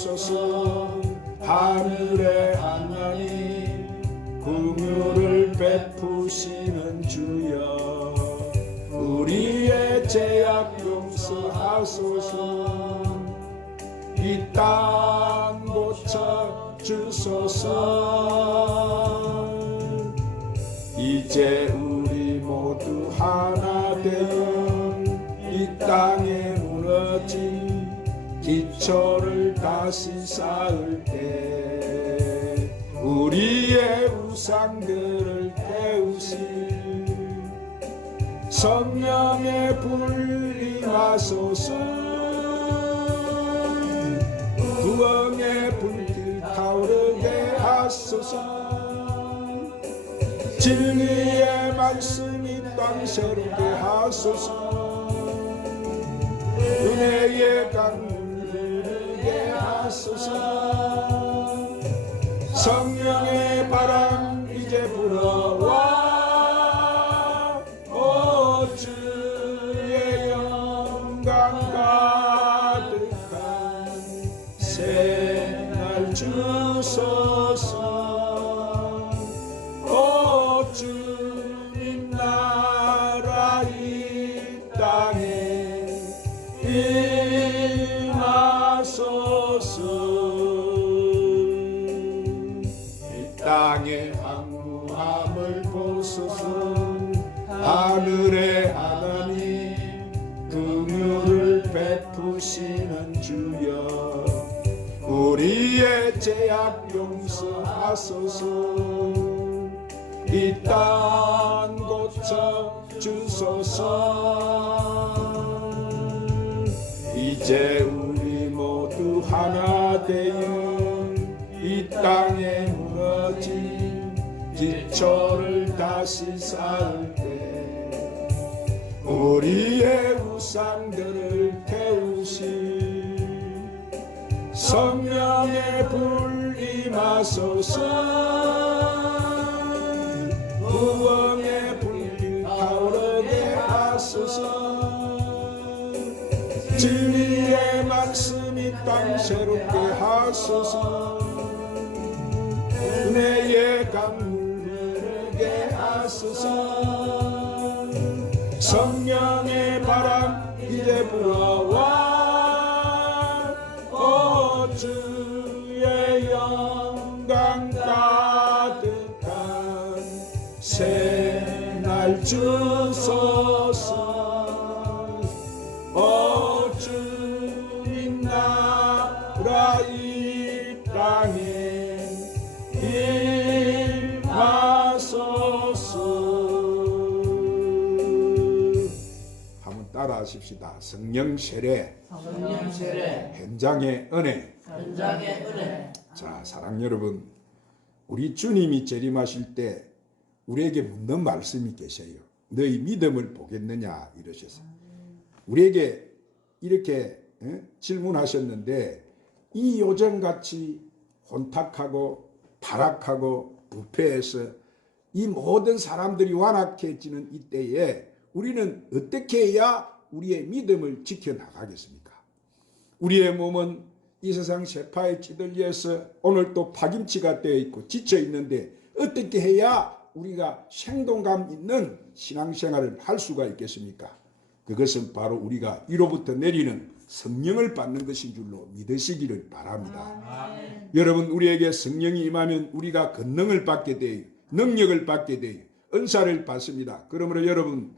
보소서. 하늘의 하나님 긍휼을 베푸시는 주여, 우리의 죄악 용서하소서. 이 땅 고쳐 주소서. 이제 우리 모두 하나 되어 이 땅에 무너진 기초를 다시 쌓을 때 우리의 우상들을 태우실 성령의 불 임하소서. 부흥의 불길 타오르게 하소서. 진리의 말씀이 땅 새롭게 하소서. 은혜의 강물 흐르게 하소서. 성령의 바람 이제 불어와 오 주의 영광 가득한 새날 주소서. 오 주님 나라 이 땅에 임하소서. 이 땅의 황무함을 보소서. 하늘의 하나님 긍휼을 베푸시는 주여, 우리의 죄악 용서하소서. 이 땅 고쳐 주소서. 이제 우리 모두 하나 되어 이 땅에 무너진 기초를 다시 쌓을 때 우리의 우상들을 태우실 성령의 불 임하소서. 부흥의 불길 타오르게 하소서. 진리의 말씀이 땅 새롭게 하소서. 은혜의 강물 흐르게 하소서. 성령의 바람 이제 불어와 오 주의 영광 가득한 새날 주소서. 오 주님 나라 이 땅에 임하소서. 한번 따라 하십시다. 성령 세례, 성령 세례, 현장의 은혜. 현장의 은혜. 자, 사랑 여러분, 우리 주님이 재림하실 때 우리에게 묻는 말씀이 계셔요. 너희 믿음을 보겠느냐 이러셔서 우리에게 이렇게 질문하셨는데, 이 요즘같이 혼탁하고 타락하고 부패해서 이 모든 사람들이 완악해지는 이때에 우리는 어떻게 해야 우리의 믿음을 지켜나가겠습니까? 우리의 몸은 이 세상 세파에 찌들려서 오늘 또 파김치가 되어 있고 지쳐 있는데 어떻게 해야 우리가 생동감 있는 신앙생활을 할 수가 있겠습니까? 그것은 바로 우리가 위로부터 내리는 성령을 받는 것인 줄로 믿으시기를 바랍니다. 아멘. 여러분, 우리에게 성령이 임하면 우리가 권능을 받게 돼요. 능력을 받게 돼요. 은사를 받습니다. 그러므로 여러분,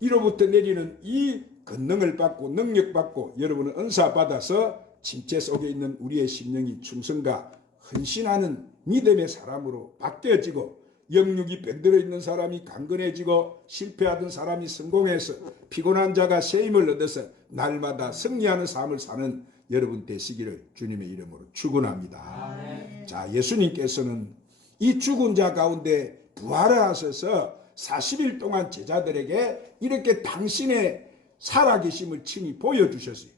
위로부터 내리는 이 권능을 받고 능력 받고 여러분은 은사 받아서 침체 속에 있는 우리의 심령이 충성과 헌신하는 믿음의 사람으로 바뀌어지고, 영육이 병들어 있는 사람이 강건해지고 실패하던 사람이 성공해서 피곤한 자가 새 힘을 얻어서 날마다 승리하는 삶을 사는 여러분 되시기를 주님의 이름으로 축원합니다. 아멘. 자, 예수님께서는 이 죽은 자 가운데 부활하셔서 40일 동안 제자들에게 이렇게 당신의 살아계심을 친히 보여주셨어요.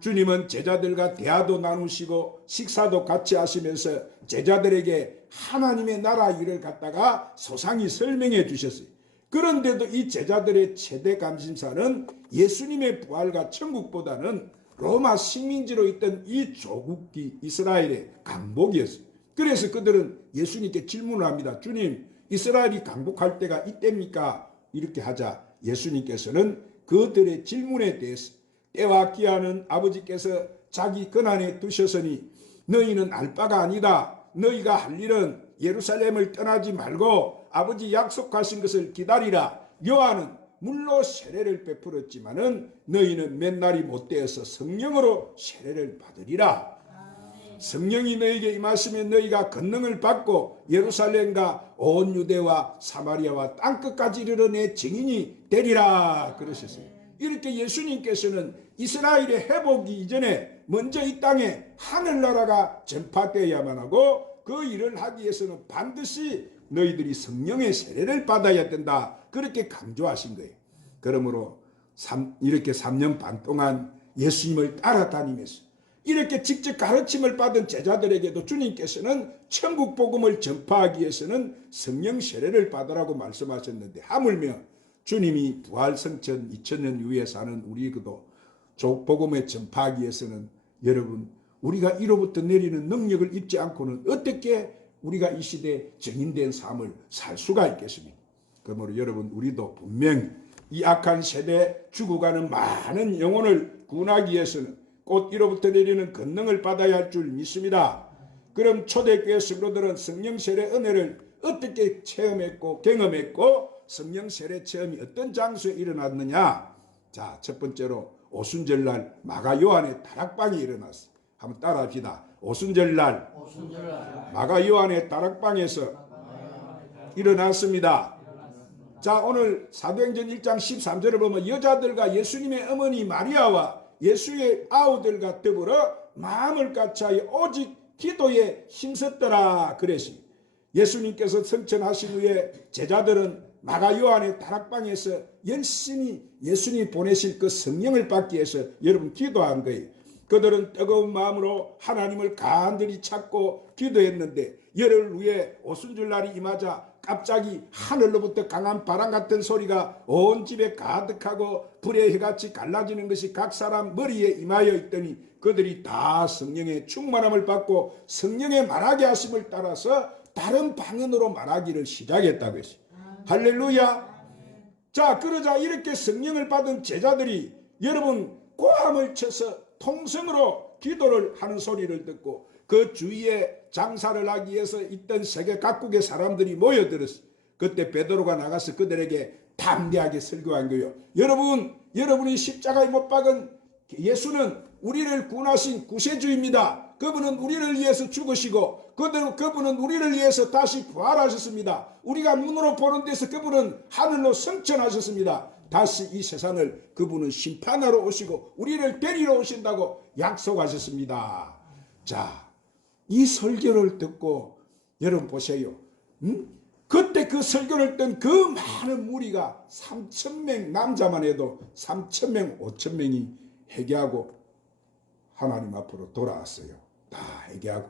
주님은 제자들과 대화도 나누시고 식사도 같이 하시면서 제자들에게 하나님의 나라 일을 갖다가 소상히 설명해 주셨어요. 그런데도 이 제자들의 최대 관심사는 예수님의 부활과 천국보다는 로마 식민지로 있던 이 조국기 이스라엘의 강복이었어요. 그래서 그들은 예수님께 질문을 합니다. 주님, 이스라엘이 강복할 때가 이때입니까? 이렇게 하자 예수님께서는 그들의 질문에 대해서 때와 기한은 아버지께서 자기 권한에 두셨으니 너희는 알 바가 아니다. 너희가 할 일은 예루살렘을 떠나지 말고 아버지 약속하신 것을 기다리라. 요한은 물로 세례를 베풀었지만은 너희는 몇 날이 못 되어서 성령으로 세례를 받으리라. 성령이 너희에게 임하시면 너희가 권능을 받고 예루살렘과 온 유대와 사마리아와 땅끝까지 이르러 내 증인이 되리라 그러셨어요. 이렇게 예수님께서는 이스라엘의 회복이 이전에 먼저 이 땅에 하늘나라가 전파되어야만 하고 그 일을 하기 위해서는 반드시 너희들이 성령의 세례를 받아야 된다. 그렇게 강조하신 거예요. 그러므로 이렇게 3년 반 동안 예수님을 따라다니면서 이렇게 직접 가르침을 받은 제자들에게도 주님께서는 천국 복음을 전파하기 위해서는 성령 세례를 받으라고 말씀하셨는데 하물며 주님이 부활 성천 2000년 이후에 사는 우리도 복음을 전파하기 위해서는 여러분 우리가 이로부터 내리는 능력을 입지 않고는 어떻게 우리가 이 시대에 정인된 삶을 살 수가 있겠습니까? 그러므로 여러분 우리도 분명 이 악한 세대에 죽어가는 많은 영혼을 구원하기 위해서는 곧 이로부터 내리는 권능을 받아야 할 줄 믿습니다. 그럼 초대교회 성도들은 성령 세례 은혜를 어떻게 체험했고 경험했고 성령 세례 체험이 어떤 장소에 일어났느냐? 자, 첫 번째로 오순절날 마가 요한의 다락방이 일어났어요. 한번 따라합시다. 오순절날 마가 요한의 다락방에서 일어났습니다. 자, 오늘 사도행전 1장 13절을 보면 여자들과 예수님의 어머니 마리아와 예수의 아우들과 더불어 마음을 같이하여 오직 기도에 힘썼더라 그랬습니다. 예수님께서 성천하신 후에 제자들은 마가 요한의 다락방에서 열심히 예수님이 보내실 그 성령을 받기 위해서 여러분 기도한 거예요. 그들은 뜨거운 마음으로 하나님을 간절히 찾고 기도했는데 열흘 후에 오순절날이 임하자 갑자기 하늘로부터 강한 바람 같은 소리가 온 집에 가득하고 불의 해같이 갈라지는 것이 각 사람 머리에 임하여 있더니 그들이 다 성령의 충만함을 받고 성령의 말하게 하심을 따라서 다른 방언으로 말하기를 시작했다고 했어요. 할렐루야. 자, 그러자 이렇게 성령을 받은 제자들이 여러분 고함을 쳐서 통성으로 기도를 하는 소리를 듣고 그 주위에 장사를 하기 위해서 있던 세계 각국의 사람들이 모여들었어요. 그때 베드로가 나가서 그들에게 담대하게 설교한 거예요. 여러분, 여러분이 십자가에 못 박은 예수는 우리를 구원하신 구세주입니다. 그분은 우리를 위해서 죽으시고 그분은 우리를 위해서 다시 부활하셨습니다. 우리가 눈으로 보는 데서 그분은 하늘로 승천하셨습니다. 다시 이 세상을 그분은 심판하러 오시고 우리를 데리러 오신다고 약속하셨습니다. 자, 이 설교를 듣고 여러분 보세요. 그때 그 설교를 듣던 그 많은 무리가 3,000명 남자만 해도 3,000명 5,000명이 회개하고 하나님 앞으로 돌아왔어요. 다 회개하고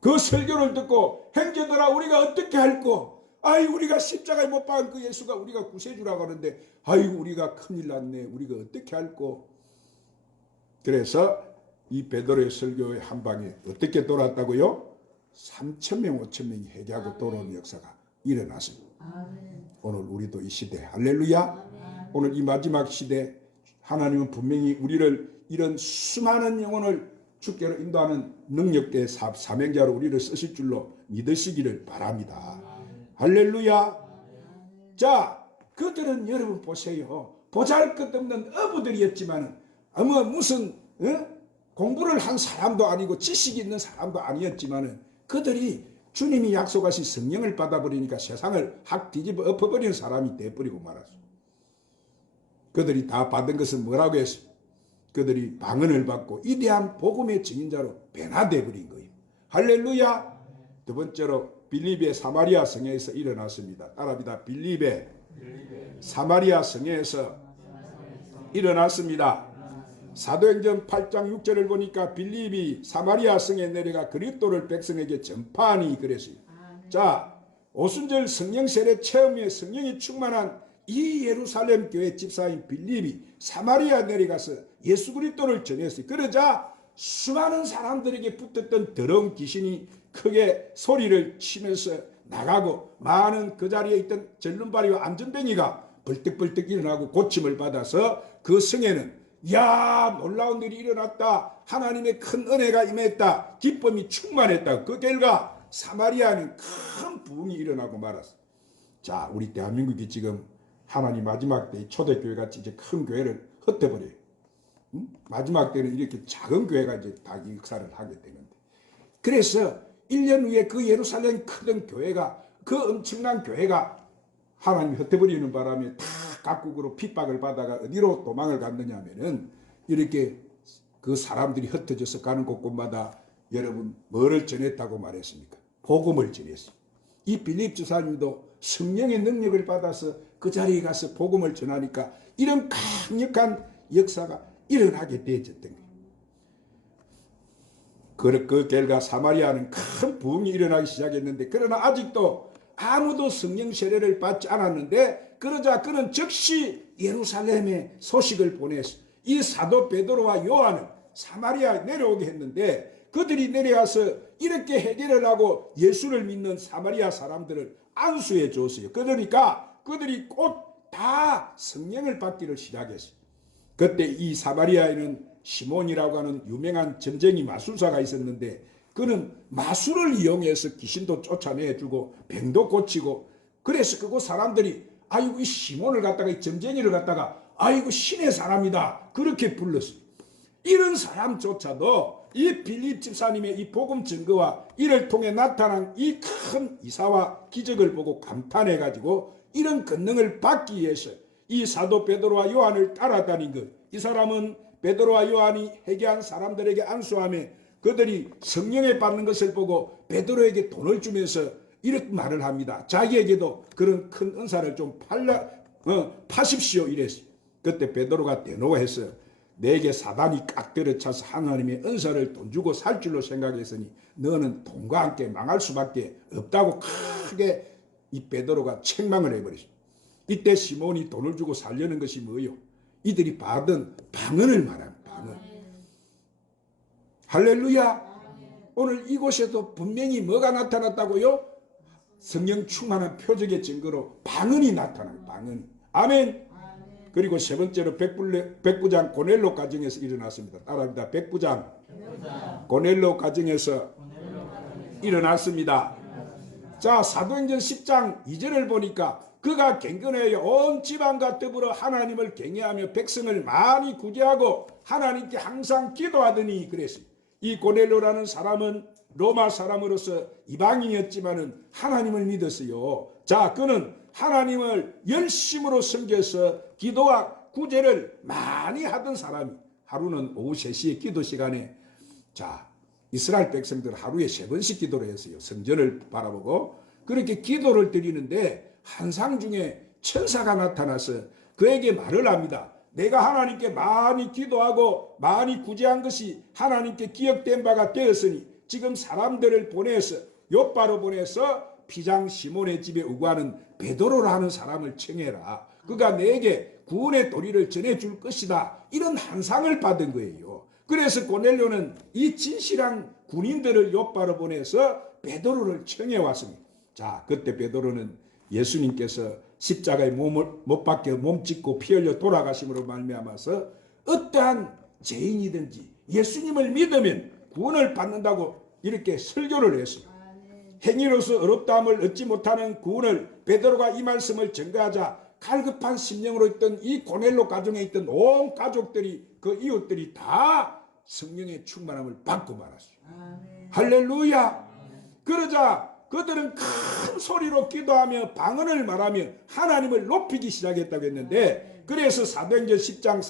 그 설교를 듣고 형제들아 우리가 어떻게 할꼬? 아이 우리가 십자가에 못 박은 그 예수가 우리가 구세주라고 하는데 아이고 우리가 큰일 났네. 우리가 어떻게 할꼬? 그래서 이 베드로의 설교의 한 방에 어떻게 돌아왔다고요? 3,000명 5,000명이 회개하고 돌아오는 역사가 일어났습니다. 오늘 우리도 이 시대 할렐루야. 오늘 이 마지막 시대 하나님은 분명히 우리를 이런 수많은 영혼을 주께로 인도하는 능력대 사명자로 우리를 쓰실 줄로 믿으시기를 바랍니다. 할렐루야. 자, 그들은 여러분 보세요. 보잘것없는 어부들이었지만 무슨 공부를 한 사람도 아니고 지식이 있는 사람도 아니었지만 그들이 주님이 약속하신 성령을 받아버리니까 세상을 확 뒤집어 엎어버리는 사람이 돼버리고 말았어. 그들이 다 받은 것은 뭐라고 했어요? 그들이 방언을 받고 위대한 복음의 증인자로 변화돼 버린 거예요. 할렐루야. 두 번째로 빌립의 사마리아 성에서 일어났습니다. 따라합니다. 빌립의 사마리아 성에서 일어났습니다. 사도행전 8장 6절을 보니까 빌립이 사마리아 성에 내려가 그리스도를 백성에게 전파하니 그랬어요. 자, 오순절 성령 세례 체험에 성령이 충만한 이 예루살렘 교회 집사인 빌립이 사마리아 내려가서 예수 그리스도를 전했어요. 그러자 수많은 사람들에게 붙었던 더러운 귀신이 크게 소리를 치면서 나가고 많은 그 자리에 있던 절름발이와 안전뱅이가 벌떡벌떡 일어나고 고침을 받아서 그 성에는 야 놀라운 일이 일어났다. 하나님의 큰 은혜가 임했다. 기쁨이 충만했다. 그 결과 사마리아는 큰 부흥이 일어나고 말았어. 자, 우리 대한민국이 지금 하나님 마지막 때 초대교회 같이 이제 큰 교회를 흩어버려요. 마지막 때는 이렇게 작은 교회가 이제 다 역사를 하게 되는데. 그래서 1년 후에 그 예루살렘 크던 교회가 그 엄청난 교회가 하나님 흩어버리는 바람에 다 각국으로 핍박을 받아가 어디로 도망을 갔느냐 하면은 이렇게 그 사람들이 흩어져서 가는 곳곳마다 여러분 뭐를 전했다고 말했습니까? 복음을 전했어요. 이 빌립 주사님도 성령의 능력을 받아서 그 자리에 가서 복음을 전하니까 이런 강력한 역사가 일어나게 되어졌던 거예요. 그 결과 사마리아는 큰 부흥이 일어나기 시작했는데 그러나 아직도 아무도 성령 세례를 받지 않았는데 그러자 그는 즉시 예루살렘에 소식을 보냈어. 이 사도 베드로와 요한은 사마리아에 내려오게 했는데 그들이 내려와서 이렇게 해결을 하고 예수를 믿는 사마리아 사람들을 안수해 줬어요. 그러니까 그들이 곧 다 성령을 받기를 시작했어요. 그때 이 사마리아에는 시몬이라고 하는 유명한 점쟁이 마술사가 있었는데 그는 마술을 이용해서 귀신도 쫓아내주고 병도 고치고 그래서 그곳 사람들이 아이고 이 시몬을 갖다가 이 점쟁이를 갖다가 아이고 신의 사람이다 그렇게 불렀어요. 이런 사람조차도 이 빌립 집사님의 이 복음 증거와 이를 통해 나타난 이 큰 이사와 기적을 보고 감탄해 가지고 이런 권능을 받기 위해서 이 사도 베드로와 요한을 따라다닌 것. 이 사람은 베드로와 요한이 회개한 사람들에게 안수하며 그들이 성령에 받는 것을 보고 베드로에게 돈을 주면서 이렇게 말을 합니다. 자기에게도 그런 큰 은사를 좀 파십시오 이랬어요. 그때 베드로가 대노해서 내게 사단이 깍 때려쳐서 하나님의 은사를 돈 주고 살 줄로 생각했으니 너는 돈과 함께 망할 수밖에 없다고 크게 이 베드로가 책망을 해버렸습니다. 이때 시몬이 돈을 주고 살려는 것이 뭐요? 이들이 받은 방언을 말합니다. 방언. 할렐루야. 오늘 이곳에도 분명히 뭐가 나타났다고요? 성령 충만한 표적의 증거로 방언이 나타나요. 방언. 아멘. 그리고 세 번째로 백부장 고넬로 가정에서 일어났습니다. 따라합니다. 백부장 고넬로 가정에서 일어났습니다. 자, 사도행전 10장 2절을 보니까 그가 경건하여 온 지방과 더불어 하나님을 경외하며 백성을 많이 구제하고 하나님께 항상 기도하더니 그랬어요. 이 고넬로라는 사람은 로마 사람으로서 이방인이었지만은 하나님을 믿었어요. 자, 그는 하나님을 열심으로 섬겨서 기도와 구제를 많이 하던 사람이 하루는 오후 3시에 기도 시간에 자, 이스라엘 백성들 하루에 3번씩 기도를 했어요. 성전을 바라보고 그렇게 기도를 드리는데 환상 중에 천사가 나타나서 그에게 말을 합니다. 내가 하나님께 많이 기도하고 많이 구제한 것이 하나님께 기억된 바가 되었으니 지금 사람들을 보내서 요바로 보내서 피장 시몬의 집에 우거하는 베드로라는 사람을 청해라. 그가 내게 구원의 도리를 전해줄 것이다. 이런 환상을 받은 거예요. 그래서 고넬료는 이 진실한 군인들을 요바로 보내서 베드로를 청해 왔습니다. 자, 그때 베드로는 예수님께서 십자가에 못 박혀 몸짓고 피 흘려 돌아가심으로 말미암아서 어떠한 죄인이든지 예수님을 믿으면 구원을 받는다고 이렇게 설교를 했어요. 행위로서 어렵다함을 얻지 못하는 구원을 베드로가 이 말씀을 전가하자 갈급한 심령으로 있던 이 고넬로 가정에 있던 온 가족들이 그 이웃들이 다 성령의 충만함을 받고 말았어요. 할렐루야. 그러자 그들은 큰 소리로 기도하며 방언을 말하며 하나님을 높이기 시작했다고 했는데 그래서 사도행전 10장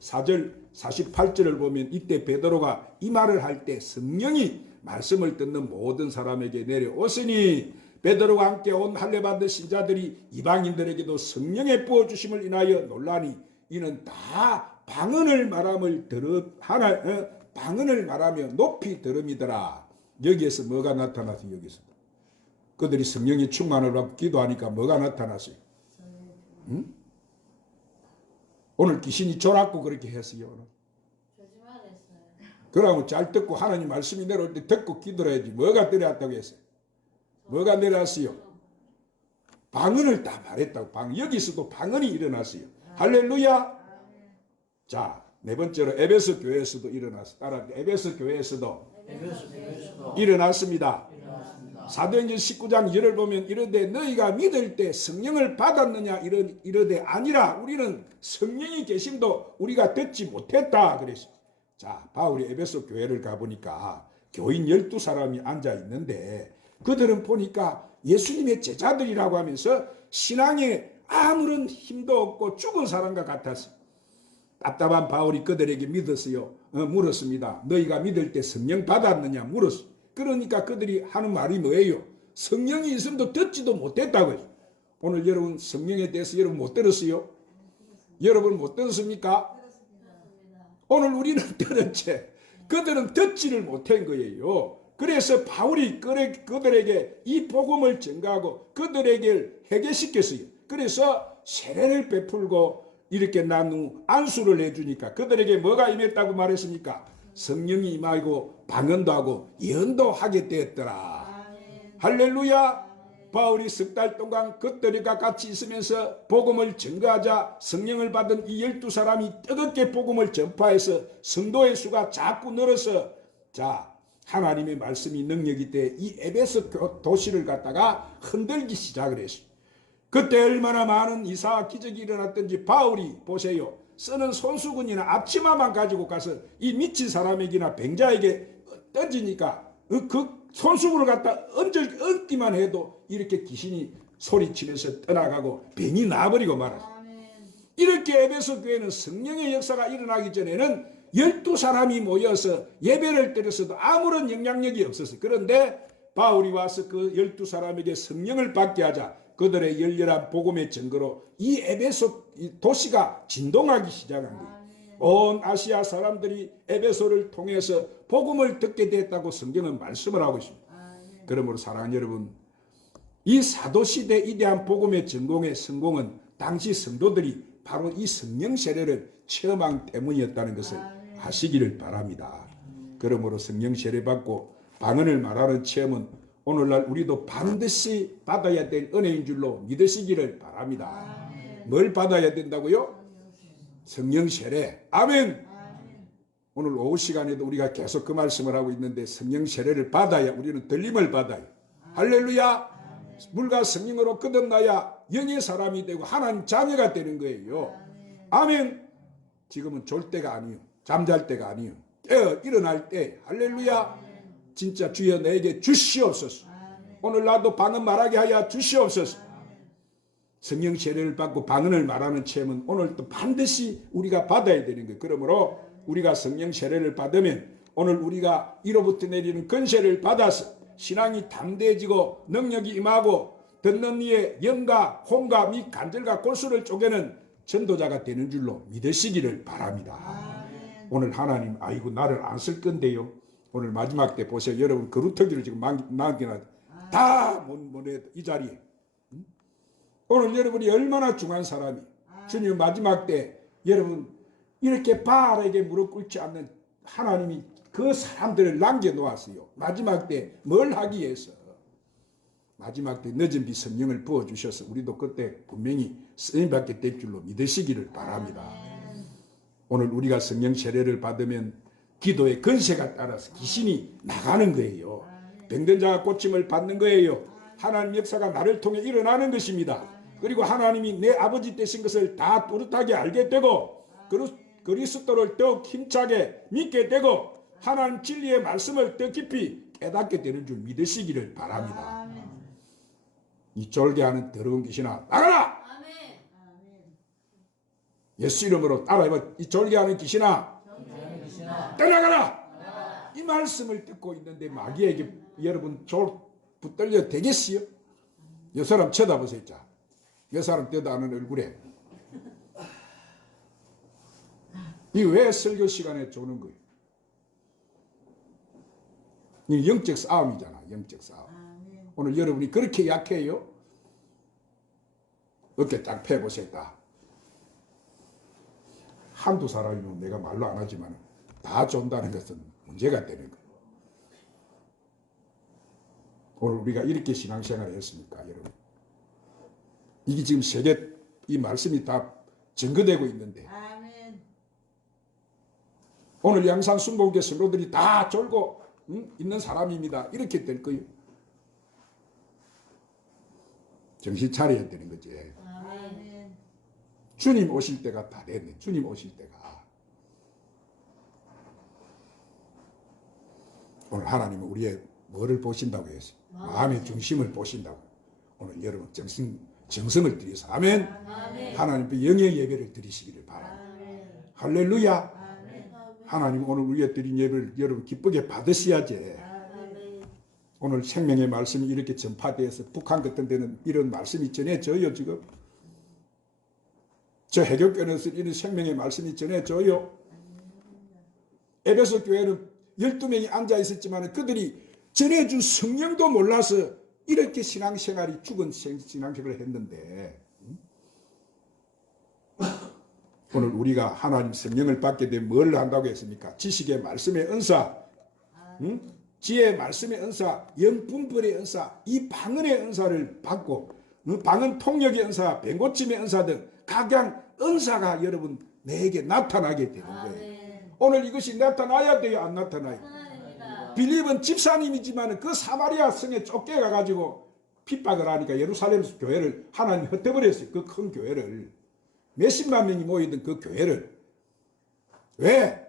44절 48절을 보면 이때 베드로가 이 말을 할 때 성령이 말씀을 듣는 모든 사람에게 내려오시니 베드로와 함께 온 할례받은 신자들이 이방인들에게도 성령의 부어주심을 인하여 놀라니 이는 다 방언을 말하며 높이 들음이더라. 여기에서 뭐가 나타났어요? 여기서 그들이 성령의 충만을 받고 기도하니까 뭐가 나타났어요? 응? 오늘 귀신이 졸았고 그렇게 했어요. 그러면 잘 듣고 하나님 말씀이 내려올 때 듣고 기도를 해야지. 뭐가 내려왔다고 했어요? 뭐가 내려왔어요? 방언을 다 말했다고. 여기서도 방언이 일어났어요. 할렐루야. 자, 네 번째로 에베소 교회에서도 일어났어요. 따라 에베소 교회에서도 일어났습니다. 사도행전 19장 1을 보면 이르되 너희가 믿을 때 성령을 받았느냐 이르되 아니라 우리는 성령이 계심도 우리가 듣지 못했다 그랬어요. 자, 바울이 에베소 교회를 가보니까 교인 12사람이 앉아 있는데 그들은 보니까 예수님의 제자들이라고 하면서 신앙에 아무런 힘도 없고 죽은 사람과 같았어요. 답답한 바울이 그들에게 물었습니다. 너희가 믿을 때 성령 받았느냐 물었어요. 그러니까 그들이 하는 말이 뭐예요? 성령이 있음도 듣지도 못했다고 해요. 오늘 여러분 성령에 대해서 여러분 못 들었어요? 여러분 못 들었습니까? 오늘 우리는 들었지. 그들은 듣지를 못한 거예요. 그래서 바울이 그들에게 이 복음을 전가하고 그들에게 회개시켰어요. 그래서 세례를 베풀고 이렇게 난 후 안수를 해주니까 그들에게 뭐가 임했다고 말했습니까? 성령이 임하고 방언도 하고 예언도 하게 되었더라. 할렐루야. 바울이 석 달 동안 그들과 같이 있으면서 복음을 전가하자 성령을 받은 이 12사람이 뜨겁게 복음을 전파해서 성도의 수가 자꾸 늘어서 자 하나님의 말씀이 능력이 돼 이 에베소 도시를 갖다가 흔들기 시작을 했어요. 그때 얼마나 많은 이사와 기적이 일어났던지 바울이 보세요. 쓰는 손수건이나 앞치마만 가지고 가서 이 미친 사람에게나 병자에게 던지니까 그 손수건을 갖다 얹기만 해도 이렇게 귀신이 소리치면서 떠나가고 병이 나버리고 말았어요. 이렇게 에베소 교회는 성령의 역사가 일어나기 전에는 12사람이 모여서 예배를 드렸어도 아무런 영향력이 없었어요. 그런데 바울이 와서 그 12사람에게 성령을 받게 하자 그들의 열렬한 복음의 증거로 이 에베소 도시가 진동하기 시작한 거예요. 온 아시아 사람들이 에베소를 통해서 복음을 듣게 됐다고 성경은 말씀을 하고 있습니다. 그러므로 사랑하는 여러분, 이 사도시대 이대한 복음의 전공의 성공은 당시 성도들이 바로 이 성령 세례를 체험한 때문이었다는 것을 아시기를 바랍니다. 그러므로 성령 세례 받고 방언을 말하는 체험은 오늘날 우리도 반드시 받아야 될 은혜인 줄로 믿으시기를 바랍니다. 뭘 받아야 된다고요? 성령 세례. 아멘. 오늘 오후 시간에도 우리가 계속 그 말씀을 하고 있는데 성령 세례를 받아야 우리는 들림을 받아요. 할렐루야. 물과 성령으로 거듭나야 영의 사람이 되고 하나님 자녀가 되는 거예요. 아멘. 지금은 졸 때가 아니요. 잠잘 때가 아니요. 깨어 일어날 때. 할렐루야. 진짜 주여 내게 주시옵소서. 오늘 나도 방언 말하게 하여 주시옵소서. 성령 세례를 받고 방언을 말하는 체험은 오늘 또 반드시 우리가 받아야 되는 거예요. 그러므로 우리가 성령 세례를 받으면 오늘 우리가 이로부터 내리는 권세를 받아서 신앙이 담대해지고 능력이 임하고 듣는 이의 영과 혼과 및 간절과 골수를 쪼개는 전도자가 되는 줄로 믿으시기를 바랍니다. 오늘 하나님 아이고 나를 안 쓸 건데요. 오늘 마지막 때 보세요. 여러분 그루터기를 지금 남겨놔 다 못해 이 자리에. 오늘 여러분이 얼마나 중요한 사람이 주님 마지막 때 여러분 이렇게 바알에게 무릎 꿇지 않는 하나님이 그 사람들을 남겨놓았어요. 마지막 때 뭘 하기 위해서. 마지막 때 늦은 비 성령을 부어주셔서 우리도 그때 분명히 쓰임받게 될 줄로 믿으시기를 바랍니다. 오늘 우리가 성령 세례를 받으면 기도의 건세가 따라서 귀신이 나가는 거예요. 병든 자가 고침을 받는 거예요. 하나님 역사가 나를 통해 일어나는 것입니다. 그리고 하나님이 내 아버지 되신 것을 다 또렷하게 알게 되고 그리스도를 더욱 힘차게 믿게 되고 하나님 진리의 말씀을 더 깊이 깨닫게 되는 줄 믿으시기를 바랍니다. 이 졸개하는 더러운 귀신아 나가라! 예수 이름으로 따라해봐. 이 졸개하는 귀신아 떠나가라! 이 말씀을 듣고 있는데 마귀에게 여러분 붙들려 되겠어요? 이 사람 쳐다보세요. 자, 이 사람 때도 아는 얼굴에 이 왜 설교 시간에 조는 거예요? 이 영적 싸움이잖아. 영적 싸움. 오늘 여러분이 그렇게 약해요? 어깨 딱 펴보세요. 한두 사람이면 내가 말로 안 하지만 다 존다는 것은 문제가 되는 거예요. 오늘 우리가 이렇게 신앙생활을 했습니까, 여러분? 이게 지금 세계 이 말씀이 다 증거되고 있는데 아멘. 오늘 양산 순복음교 성도들이 다 졸고 있는 사람입니다. 이렇게 될 거예요. 정신 차려야 되는 거지. 아멘. 주님 오실 때가 다 됐네. 주님 오실 때가. 오늘 하나님은 우리의 뭐를 보신다고 했어요? 마음의 중심을 보신다고. 오늘 여러분 정성을 들여서 아멘. 아멘. 하나님께 영의 예배를 드리시기를 바랍니다. 아멘. 할렐루야. 아멘. 하나님 오늘 우리가 드린 예배를 여러분 기쁘게 받으셔야지. 아멘. 오늘 생명의 말씀이 이렇게 전파되어서 북한 같은 데는 이런 말씀이 전해져요. 지금 저 해교권에서 이런 생명의 말씀이 전해져요. 에베소 교회는 12명이 앉아 있었지만 그들이 전해준 성령도 몰라서 이렇게 신앙생활이 죽은 신앙생활을 했는데 오늘 우리가 하나님 성령을 받게 되면 뭘 한다고 했습니까? 지식의 말씀의 은사, 지혜의 말씀의 은사, 영분별의 은사, 이 방언의 은사를 받고 방언 통역의 은사, 병고침의 은사 등 각양 은사가 여러분 내게 나타나게 되는 거예요. 아멘. 오늘 이것이 나타나야 돼요? 안 나타나요? 하나님이다. 빌립은 집사님이지만 그 사마리아 성에 쫓겨가가지고 핍박을 하니까 예루살렘 교회를 하나님 흩어버렸어요. 그 큰 교회를. 몇십만 명이 모이던 그 교회를. 왜?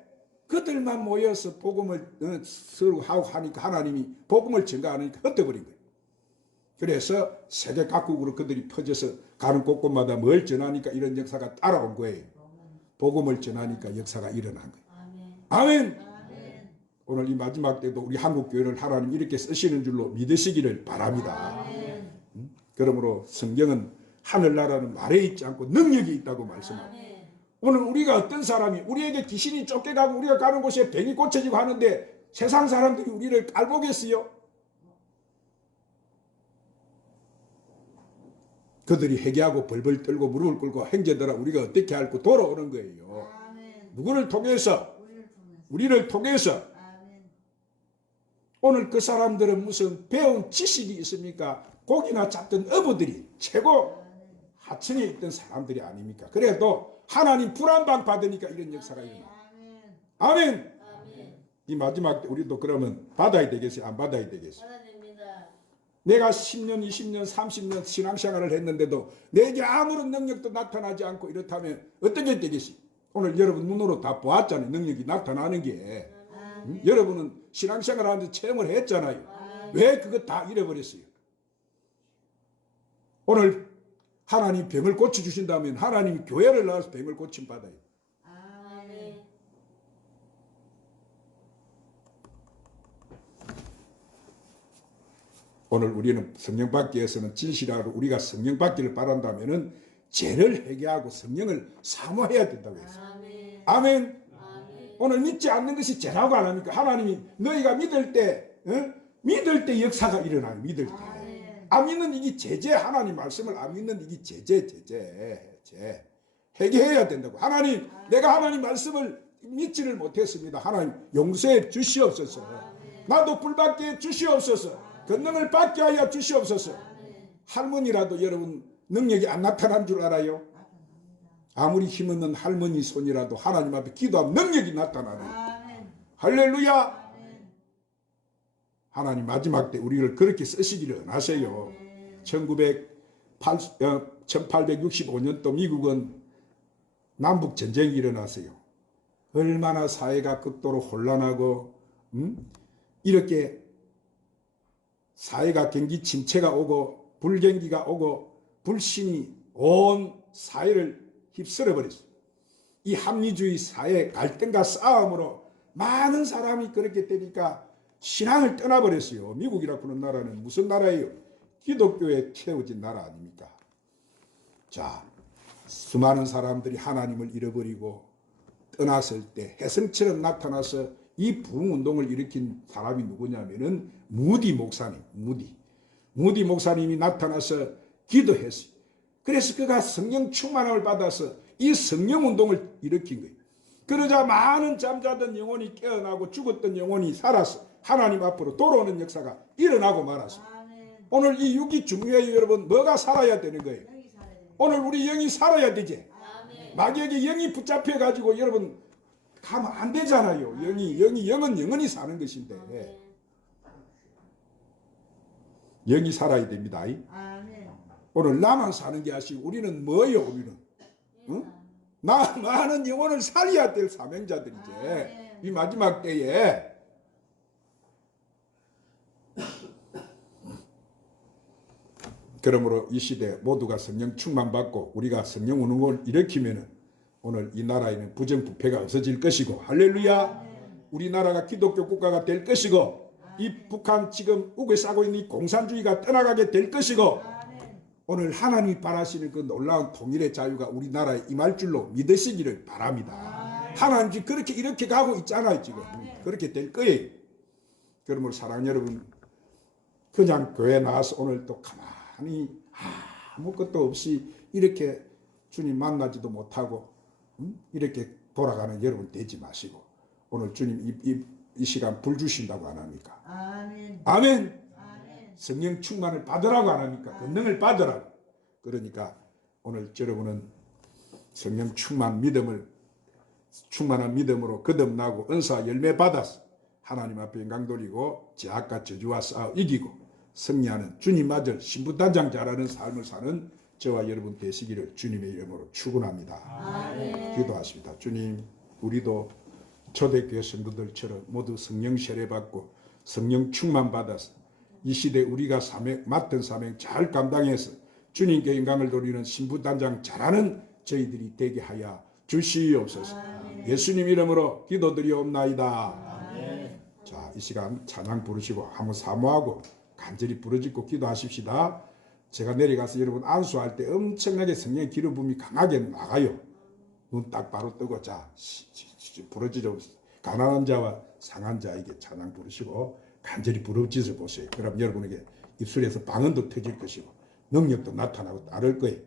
그들만 모여서 복음을 서로 하고 하니까 하나님이 복음을 전가하니까 흩어버린 거예요. 그래서 세계 각국으로 그들이 퍼져서 가는 곳곳마다 뭘 전하니까 이런 역사가 따라온 거예요. 복음을 전하니까 역사가 일어난 거예요. 아멘. 아멘. 아멘. 오늘 이 마지막 때도 우리 한국 교회를 하나님 이렇게 쓰시는 줄로 믿으시기를 바랍니다. 아멘. 그러므로 성경은 하늘나라는 말에 있지 않고 능력이 있다고 말씀합니다. 아멘. 오늘 우리가 어떤 사람이 우리에게 귀신이 쫓겨가고 우리가 가는 곳에 병이 고쳐지고 하는데 세상 사람들이 우리를 깔보겠어요? 그들이 회개하고 벌벌 떨고 무릎을 꿇고 행제더라 우리가 어떻게 할고 돌아오는 거예요. 아멘. 누구를 통해서? 우리를 통해서. 우리를 통해서. 아멘. 오늘 그 사람들은 무슨 배운 지식이 있습니까? 고기나 잡던 어부들이 최고 하층에 있던 사람들이 아닙니까? 그래도 하나님 불안방 받으니까 이런 역사가 일어나. 아멘. 아멘. 아멘. 이 마지막 때 우리도 그러면 받아야 되겠어요? 안 받아야 되겠어요? 하나님입니다. 내가 10년, 20년, 30년 신앙생활을 했는데도 내게 아무런 능력도 나타나지 않고 이렇다면 어떻게 되겠어요? 오늘 여러분 눈으로 다 보았잖아요. 능력이 나타나는 게. 아멘. 여러분은 신앙생활 하면서 체험을 했잖아요. 아멘. 왜 그거 다 잃어버렸어요? 오늘 하나님 병을 고쳐주신다면 하나님이 교회를 나와서 병을 고침받아요. 아멘. 오늘 우리는 성령 받기 위해서는 진실하고 우리가 성령 받기를 바란다면 죄를 회개하고 성령을 사모해야 된다고 했어요. 아멘. 아멘. 아멘. 오늘 믿지 않는 것이 죄라고 안 합니까? 하나님이 너희가 믿을 때 역사가 일어나요. 믿을 때. 아멘. 안 믿는 이게 죄제. 하나님 말씀을 안 믿는 이게 죄제. 회개해야 된다고. 하나님, 내가 하나님 말씀을 믿지를 못했습니다. 하나님 용서해 주시옵소서. 나도 불받게 해 주시옵소서. 권능을 받게 하여 주시옵소서. 할머니라도 여러분 능력이 안 나타난 줄 알아요? 아무리 힘없는 할머니 손이라도 하나님 앞에 기도하면 능력이 나타나네. 아멘. 할렐루야. 아멘. 하나님 마지막 때 우리를 그렇게 쓰시기를 원하세요. 1865년도 미국은 남북 전쟁이 일어났어요. 얼마나 사회가 극도로 혼란하고 이렇게 사회가 경기 침체가 오고 불경기가 오고 불신이 온 사회를 휩쓸어 버렸어요. 이 합리주의 사회 갈등과 싸움으로 많은 사람이 그렇게 되니까 신앙을 떠나버렸어요. 미국이라고는 나라는 무슨 나라예요? 기독교에 채워진 나라 아닙니까? 자, 수많은 사람들이 하나님을 잃어버리고 떠났을 때 혜성처럼 나타나서 이 부흥운동을 일으킨 사람이 누구냐면은 무디 목사님. 무디 목사님이 나타나서 기도했어요. 그래서 그가 성령 충만함을 받아서 이 성령운동을 일으킨 거예요. 그러자 많은 잠자던 영혼이 깨어나고 죽었던 영혼이 살아서 하나님 앞으로 돌아오는 역사가 일어나고 말았습니다. 아멘. 오늘 이 육이 중요해요. 여러분, 뭐가 살아야 되는 거예요? 여기 살아야 돼. 오늘 우리 영이 살아야 되지. 아멘. 마귀에게 영이 붙잡혀 가지고 여러분 가면 안 되잖아요. 영은 영원히 사는 것인데 영이 살아야 됩니다. 아멘. 오늘 나만 사는 게 아니고 우리는 뭐예요? 우리는 응? 많은 영혼을 살려야 될 사명자들이지. 이 마지막 때에 그러므로 이 시대 모두가 성령 충만받고 우리가 성령 운동을 일으키면은 오늘 이 나라에는 부정부패가 없어질 것이고 할렐루야. 우리나라가 기독교 국가가 될 것이고 이 북한 지금 우겨 싸고 있는 이 공산주의가 떠나가게 될 것이고 오늘 하나님이 바라시는 그 놀라운 통일의 자유가 우리나라에 임할 줄로 믿으시기를 바랍니다. 하나님이 그렇게 이렇게 가고 있잖아요. 지금 그렇게 될 거예요. 그러므로 사랑하는 여러분, 그냥 교회 나와서 오늘 또 가만히 아무것도 없이 이렇게 주님 만나지도 못하고 이렇게 돌아가는 여러분 되지 마시고 오늘 주님 이 시간 불 주신다고 안 합니까? 아멘. 아멘. 아멘. 성령 충만을 받으라고 안 합니까? 권능을 받으라고. 그러니까 오늘 여러분은 성령 충만한 믿음으로 거듭나고 은사 열매 받아서 하나님 앞에 영광 돌리고 제약과 저주와 싸워 이기고 승리하는 주님마저 신부단장 잘하는 삶을 사는 저와 여러분 되시기를 주님의 이름으로 축원합니다. 아멘. 기도하십니다. 주님, 우리도 초대교회 성도들처럼 모두 성령 세례받고 성령 충만 받아서 이 시대 우리가 맡은 사명 잘 감당해서 주님께 영광을 돌리는 신부단장 잘하는 저희들이 되게 하여 주시옵소서. 예수님 이름으로 기도드리옵나이다. 자, 이 시간 찬양 부르시고 한번 사모하고 간절히 부르짖고 기도하십시다. 제가 내려가서 여러분 안수할 때 엄청나게 성령의 기름 부음이 강하게 나가요. 눈 딱 바로 뜨고 자 부르짖어 가난한 자와 상한 자에게 찬양 부르시고 간절히 부르짖어 보세요. 그럼 여러분에게 입술에서 방언도 터질 것이고 능력도 나타나고 따를 거예요.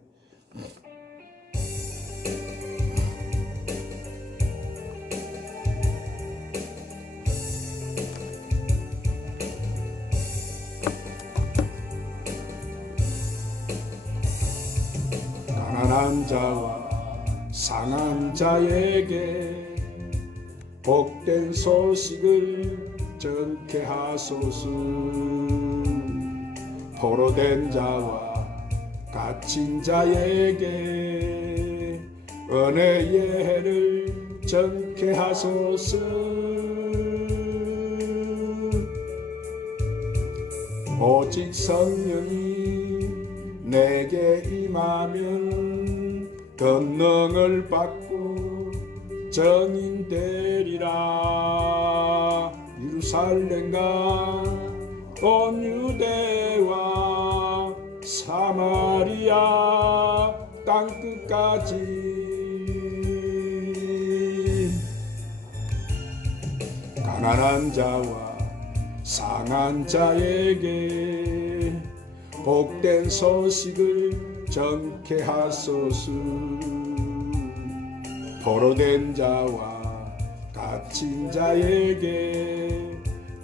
가난한 자와 상한 자에게 복된 소식을 전케 하소서. 포로된 자와 갇힌 자에게 은혜의 해를 전케 하소서. 오직 성령이 내게 임하면 권능을 받고 정인 되리라. 예루살렘과 온 유대와 사마리아 땅끝까지 가난한 자와 상한 자에게 복된 소식을 전케 하소서. 포로된 자와 갇힌 자에게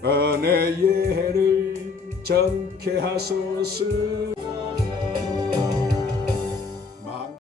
은혜의 해를 전케 하소서.